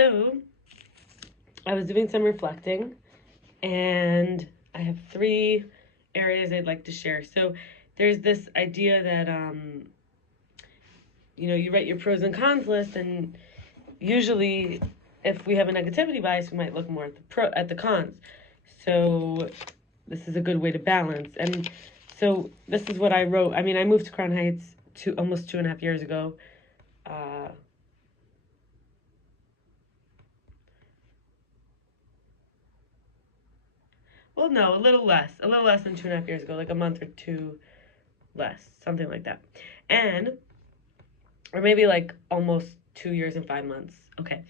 So, I was doing some reflecting, and I have 3 areas I'd like to share. So, there's this idea that, you write your pros and cons list, and usually, if we have a negativity bias, we might look more at the cons. So, this is a good way to balance. And so, this is what I wrote. I mean, I moved to Crown Heights almost 2.5 years ago. Well, no, a little less than 2.5 years ago, like a month or two less, something like that. And, or maybe like almost 2 years and 5 months. Okay.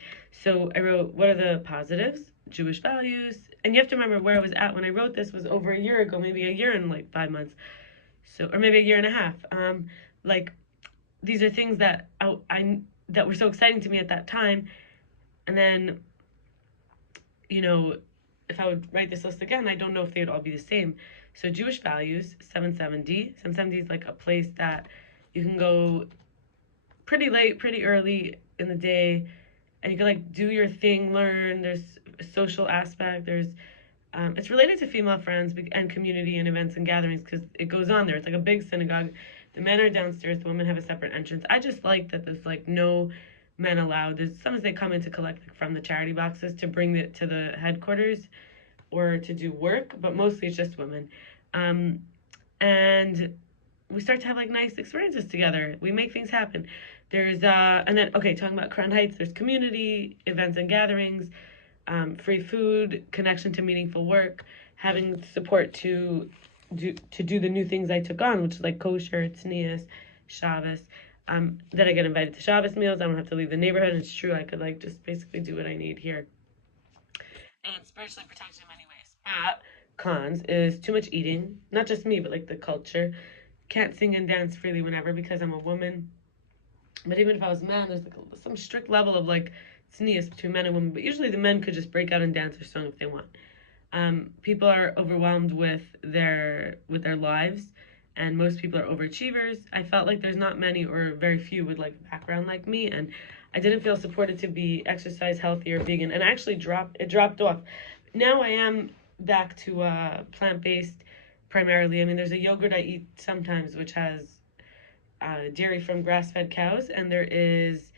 So I wrote, what are the positives? Jewish values. And you have to remember where I was at when I wrote this was over a year ago, maybe a year and like 5 months. So, or maybe a year and a half. Like these are things that that were so exciting to me at that time. And then, if I would write this list again, I don't know if they would all be the same. So Jewish values, 770. 770 is like a place that you can go pretty late, pretty early in the day, and you can like do your thing, learn. There's a social aspect. It's related to female friends and community and events and gatherings because it goes on there. It's like a big synagogue. The men are downstairs. The women have a separate entrance. I just like that there's like no men allowed. There's sometimes they come in to collect from the charity boxes to bring it to the headquarters or to do work, but mostly it's just women. And we start to have like nice experiences together. We make things happen. There's and then talking about Crown Heights, there's community events and gatherings, free food, connection to meaningful work, having support to do the new things I took on, which is like kosher, tznius, Shabbos. Then I get invited to Shabbos meals. I don't have to leave the neighborhood. It's true. I could like just basically do what I need here. And spiritually protected in many ways. Cons is too much eating. Not just me, but like the culture. Can't sing and dance freely whenever because I'm a woman. But even if I was a man, there's like some strict level of like tznius between men and women. But usually the men could just break out and dance or song if they want. People are overwhelmed with their lives, and most people are overachievers. I felt like there's not many or very few with like a background like me, and I didn't feel supported to be exercise, healthy, or vegan. And actually dropped off. Now I am back to plant-based primarily. I mean, there's a yogurt I eat sometimes which has dairy from grass-fed cows, and there is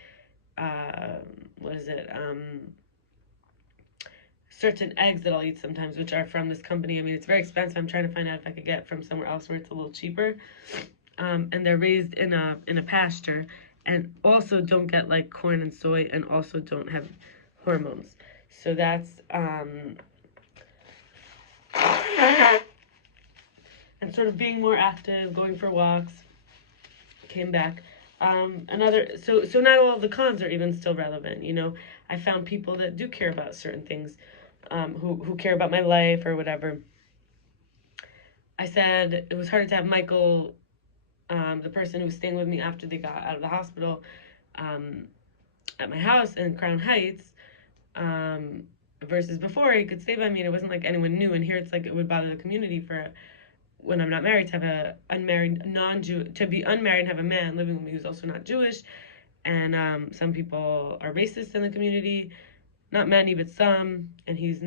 certain eggs that I'll eat sometimes, which are from this company. I mean, it's very expensive. I'm trying to find out if I could get from somewhere else where it's a little cheaper. And they're raised in a pasture, and also don't get like corn and soy, and also don't have hormones. So that's and sort of being more active, going for walks. Came back. So not all of the cons are even still relevant. I found people that do care about certain things, who care about my life or whatever. I said it was harder to have Michael, the person who was staying with me after they got out of the hospital, at my house in Crown Heights, versus before he could stay by me and it wasn't like anyone knew. And here it's like it would bother the community for when I'm not married to have a unmarried to be unmarried and have a man living with me who's also not Jewish. And some people are racist in the community, not many but some, and he's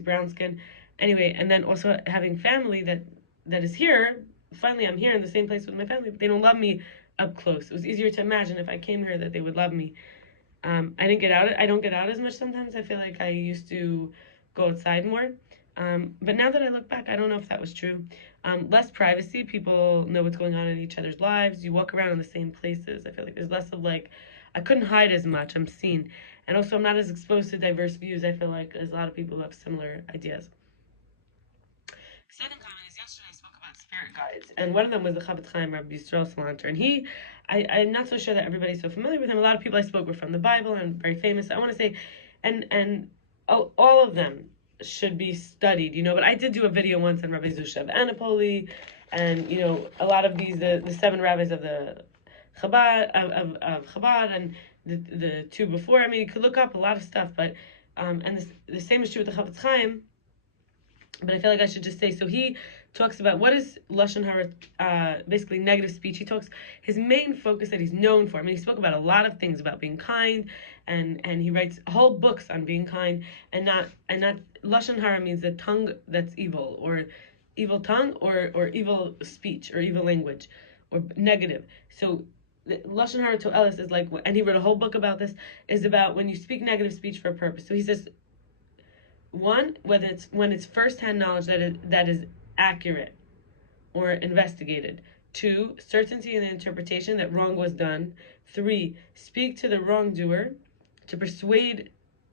brown skinned anyway. And then also having family that is here. Finally I'm here in the same place with my family, but they don't love me up close. It was easier to imagine if I came here that they would love me. I don't get out as much sometimes. I feel like I used to go outside more. But now that I look back, I don't know if that was true. Less privacy. People know what's going on in each other's lives. You walk around in the same places. I feel like there's less of like, I couldn't hide as much. I'm seen. And also I'm not as exposed to diverse views, I feel like, as a lot of people who have similar ideas. Second comment is yesterday I spoke about spirit guides. And one of them was the Chofetz Chaim, Rebbe Yisroel Salanter. And I'm not so sure that everybody's so familiar with him. A lot of people I spoke were from the Bible and very famous. I want to say, and all of them should be studied, but I did do a video once on Rabbi Zusha of Anapoli, and a lot of these the 7 rabbis of the Chabad of Chabad, and the 2 before. I mean, you could look up a lot of stuff, but and the same is true with the Chofetz Chaim. But I feel like I should just say, so he talks about what is lashon hara, basically negative speech. His main focus that he's known for. I mean, he spoke about a lot of things about being kind, and he writes whole books on being kind, and not lashon hara means the tongue that's evil, or evil tongue, or evil speech, or evil language, or negative. So lashon hara to'elis is like, and he wrote a whole book about this, is about when you speak negative speech for a purpose. So he says, one, whether it's when it's firsthand knowledge that is accurate or investigated. Two, certainty in the interpretation that wrong was done. Three, speak to the wrongdoer to persuade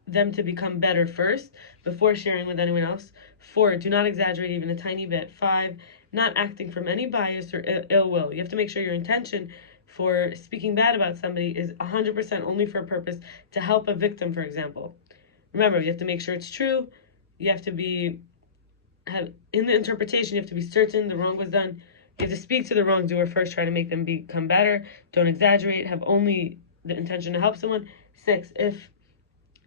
them to become better first before sharing with anyone else. Four, do not exaggerate even a tiny bit. Five, not acting from any bias or ill will. You have to make sure your intention for speaking bad about somebody is 100% only for a purpose to help a victim, for example. Remember, you have to make sure it's true. You have to in the interpretation, you have to be certain the wrong was done. You have to speak to the wrongdoer first, try to make them become better. Don't exaggerate. Have only the intention to help someone. 6, if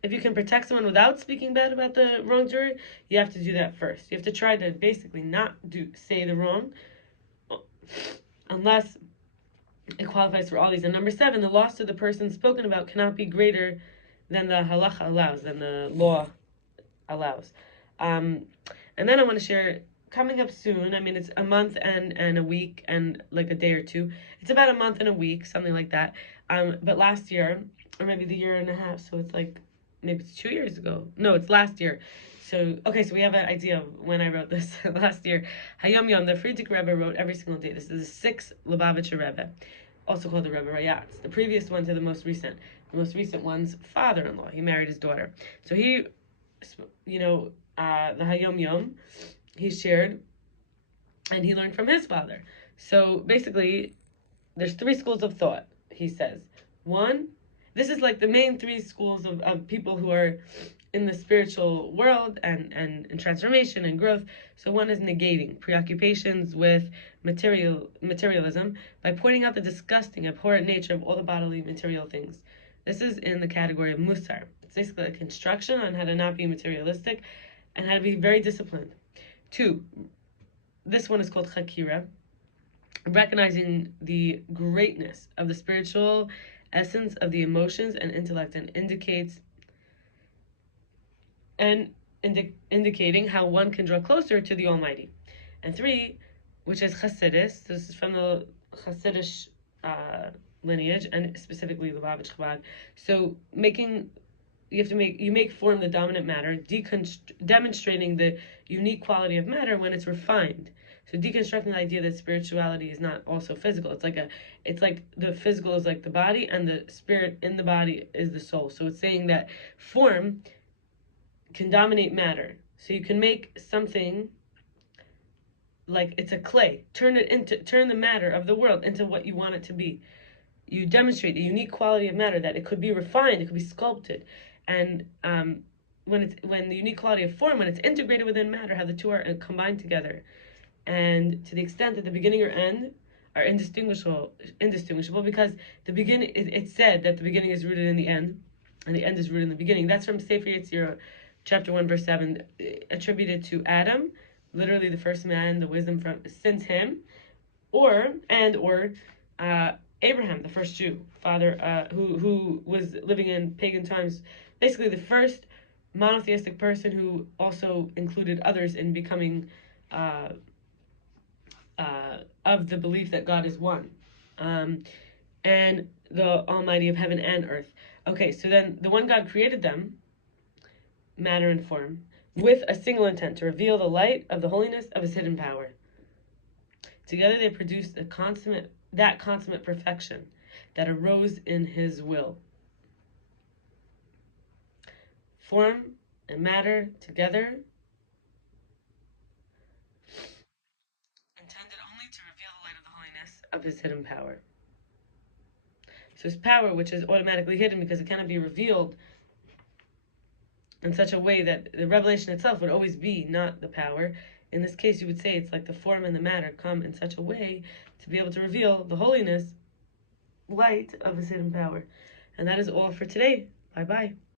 you can protect someone without speaking bad about the wrongdoer, you have to do that first. You have to try to basically not say the wrong, unless it qualifies for all these. And number 7, the loss to the person spoken about cannot be greater than the halacha allows, than the law allows. And then I want to share, coming up soon, I mean, it's a month and a week and like a day or two. It's about a month and a week, something like that. But last year, or maybe the year and a half, so it's like, maybe it's 2 years ago. No, it's last year. So, okay, so we have an idea of when I wrote this last year. Hayom, the Frierdiker Rebbe wrote every single day. This is the 6th Lubavitcher Rebbe, also called the Rebbe Rayatz, the previous one to the most recent. The most recent one's father-in-law. He married his daughter. So he, the hayom, he shared, and he learned from his father. So basically, there's 3 schools of thought, he says. One, this is like the main 3 schools of people who are in the spiritual world and transformation and growth. So one is negating preoccupations with materialism by pointing out the disgusting, abhorrent nature of all the bodily material things. This is in the category of musar. It's basically a construction on how to not be materialistic and how to be very disciplined. 2, this one is called chakira, recognizing the greatness of the spiritual essence of the emotions and intellect, and indicating how one can draw closer to the Almighty. And 3, which is Chassidus. This is from the Chassidish lineage, and specifically Lubavitch Chabad. So you make form the dominant matter, demonstrating the unique quality of matter when it's refined. So deconstructing the idea that spirituality is not also physical. It's like the physical is like the body, and the spirit in the body is the soul. So it's saying that form can dominate matter. So you can make something like it's a clay, turn the matter of the world into what you want it to be. You demonstrate the unique quality of matter, that it could be refined, it could be sculpted, and when the unique quality of form, when it's integrated within matter, how the two are combined together, and to the extent that the beginning or end are indistinguishable, because the beginning, it's said that the beginning is rooted in the end, and the end is rooted in the beginning. That's from Sefer Yetzirah, chapter 1, verse 7, attributed to Adam, literally the first man, the wisdom since him, or Abraham, the first Jew, father, who was living in pagan times, basically the first monotheistic person who also included others in becoming of the belief that God is one, and the Almighty of heaven and earth. Okay, so then the one God created them, matter and form, with a single intent, to reveal the light of the holiness of his hidden power. Together they produced that consummate perfection that arose in his will. Form and matter together, intended only to reveal the light of the holiness of his hidden power. So his power, which is automatically hidden because it cannot be revealed in such a way that the revelation itself would always be not the power. In this case, you would say it's like the form and the matter come in such a way to be able to reveal the holiness, light of his hidden power. And that is all for today. Bye-bye.